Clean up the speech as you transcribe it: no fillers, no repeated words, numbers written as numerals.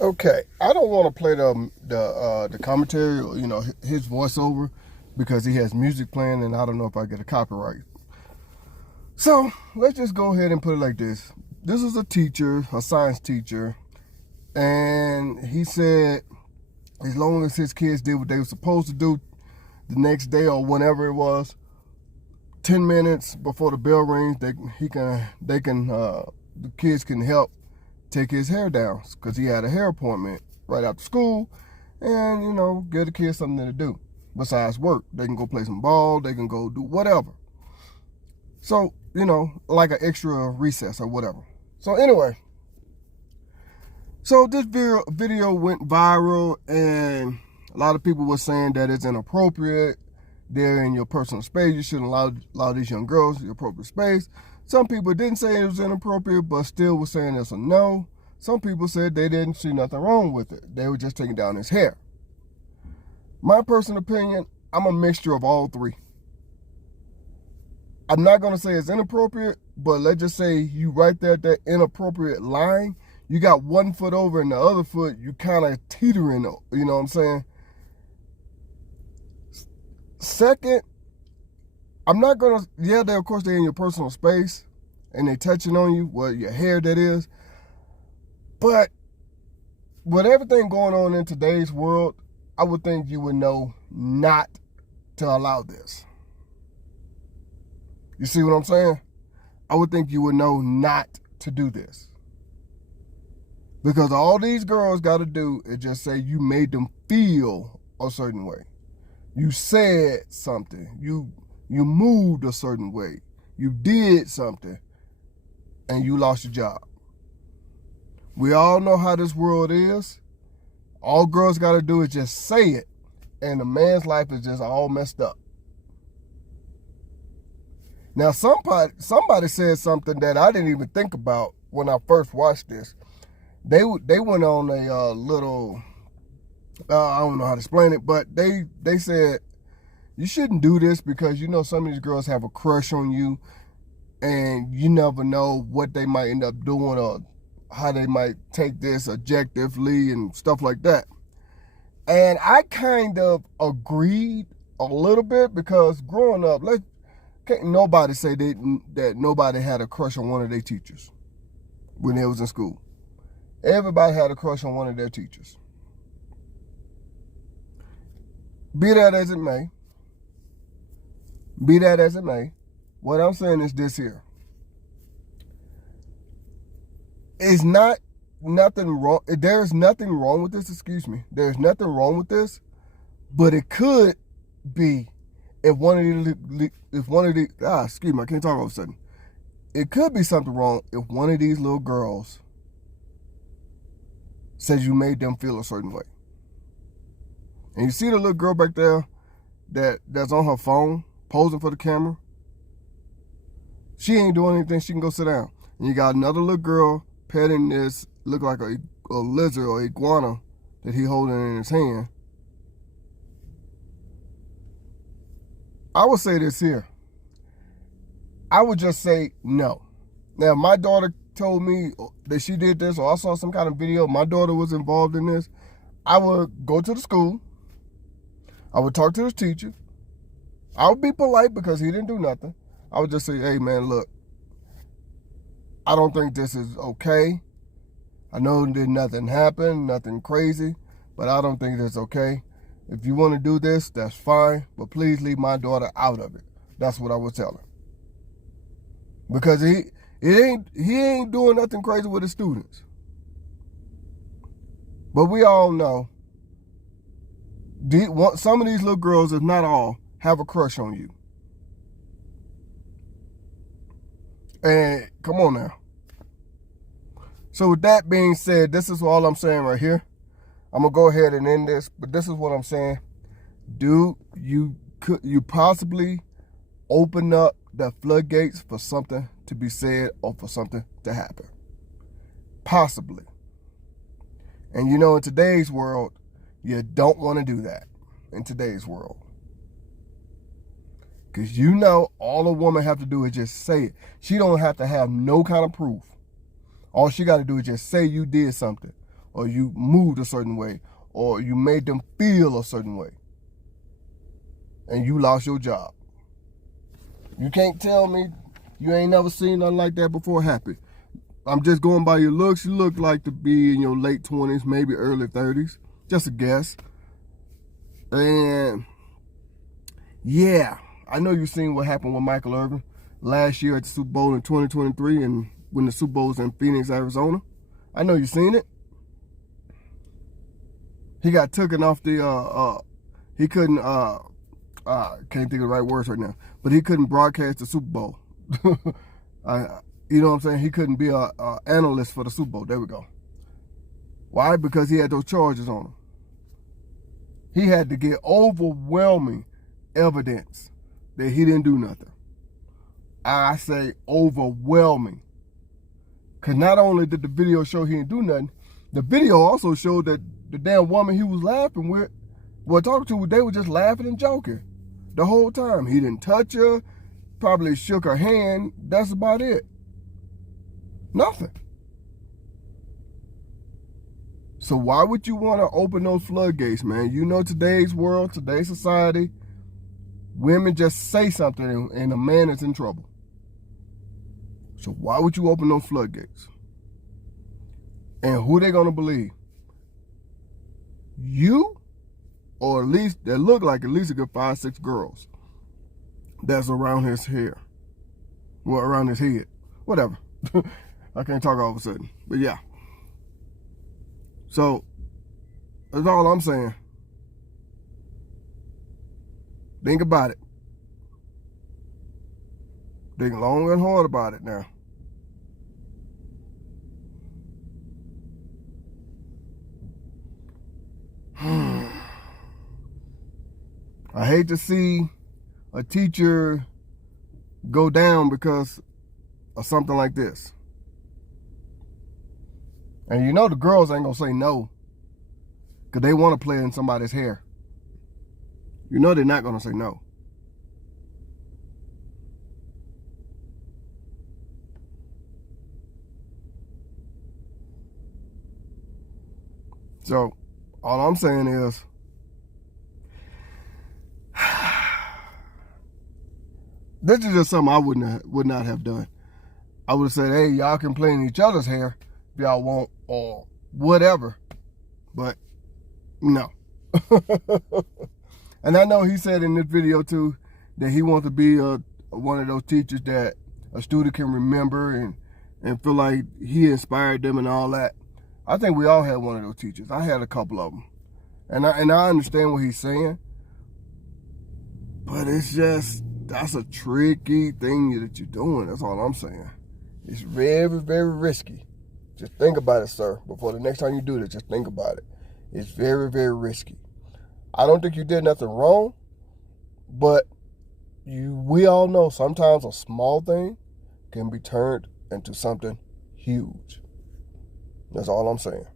Okay, I don't want to play the commentary, or, his voiceover, because he has music playing, and I don't know if I get a copyright. So let's just go ahead and put it like this. This is a teacher, a science teacher, and he said as long as his kids did what they were supposed to do the next day or whenever it was, 10 minutes before the bell rings, the kids can help take his hair down because he had a hair appointment right after school, and give the kids something to do besides work. They can go play some ball, they can go do whatever. So like an extra recess or whatever. So anyway, so this video went viral, and a lot of people were saying that it's inappropriate. They're in your personal space. You shouldn't allow these young girls your appropriate space. Some people didn't say it was inappropriate, but still were saying it's a no. Some people said they didn't see nothing wrong with it. They were just taking down his hair. My personal opinion, I'm a mixture of all three. I'm not going to say it's inappropriate, but let's just say you right there at that inappropriate line. You got one foot over and the other foot, you kind of teetering, you know what I'm saying? Second, I'm not going to, of course, they're in your personal space and they touching on you, well, your hair, that is. But with everything going on in today's world, I would think you would know not to allow this. You see what I'm saying? I would think you would know not to do this. Because all these girls got to do is just say you made them feel a certain way. You said something. You moved a certain way. You did something. And you lost your job. We all know how this world is. All girls got to do is just say it. And the man's life is just all messed up. Now, somebody said something that I didn't even think about when I first watched this. They went on a little, I don't know how to explain it, but they said, you shouldn't do this because some of these girls have a crush on you, and you never know what they might end up doing or how they might take this objectively and stuff like that. And I kind of agreed a little bit because growing up, can't nobody say that nobody had a crush on one of their teachers when they was in school. Everybody had a crush on one of their teachers. Be that as it may, what I'm saying is this here. Is not nothing wrong. There's nothing wrong with this, excuse me. There's nothing wrong with this, but it could be if one of the, excuse me, I can't talk all of a sudden. It could be something wrong if one of these little girls says you made them feel a certain way. And you see the little girl back there that's on her phone posing for the camera? She ain't doing anything. She can go sit down. And you got another little girl petting this, look like a lizard or iguana that he holding in his hand. I would say this here. I would just say no. Now, my daughter told me that she did this, or I saw some kind of video, my daughter was involved in this. I would go to the school. I would talk to the teacher. I would be polite because he didn't do nothing. I would just say, hey, man, look, I don't think this is okay. I know that nothing happened, nothing crazy, but I don't think it's okay. If you want to do this, that's fine, but please leave my daughter out of it. That's what I would tell her. Because he ain't doing nothing crazy with his students. But we all know some of these little girls, if not all, have a crush on you. And come on now. So with that being said, this is all I'm saying right here. I'm going to go ahead and end this, but this is what I'm saying. Could you possibly open up the floodgates for something to be said or for something to happen? Possibly. And in today's world, you don't want to do that in today's world. Because all a woman have to do is just say it. She don't have to have no kind of proof. All she got to do is just say you did something. or you moved a certain way, or you made them feel a certain way, and you lost your job. You can't tell me you ain't never seen nothing like that before happen. I'm just going by your looks. You look like to be in your late 20s, maybe early 30s. Just a guess. And yeah, I know you've seen what happened with Michael Irvin last year at the Super Bowl in 2023, and when the Super Bowl was in Phoenix, Arizona. I know you've seen it. He got taken off the, he couldn't, can't think of the right words right now, but he couldn't broadcast the Super Bowl. You know what I'm saying? He couldn't be a analyst for the Super Bowl. There we go. Why? Because he had those charges on him. He had to get overwhelming evidence that he didn't do nothing. I say overwhelming. Because not only did the video show he didn't do nothing, the video also showed that the damn woman he was laughing with, well, talking to, they were just laughing and joking the whole time. He didn't touch her, probably shook her hand. That's about it. Nothing. So why would you want to open those floodgates, man? You know, today's world, today's society, women just say something and a man is in trouble. So why would you open those floodgates? And who they gonna believe? You, or at least that look like at least a good 5, 6 girls that's around his hair, well, around his head, whatever. I can't talk all of a sudden, but yeah. So that's all I'm saying. Think about it. Think long and hard about it now. I hate to see a teacher go down because of something like this. And you know the girls ain't gonna say no, because they want to play in somebody's hair. You know they're not gonna say no. So all I'm saying is, this is just something I would not have done. I would have said, hey, y'all can play in each other's hair if y'all want, or whatever. But no. And I know he said in this video too that he wants to be one of those teachers that a student can remember and feel like he inspired them and all that. I think we all had one of those teachers. I had a couple of them. And I understand what he's saying. But it's just, that's a tricky thing that you're doing. That's all I'm saying. It's very, very risky. Just think about it, sir. Before the next time you do this, just think about it. It's very, very risky. I don't think you did nothing wrong, but we all know sometimes a small thing can be turned into something huge. That's all I'm saying.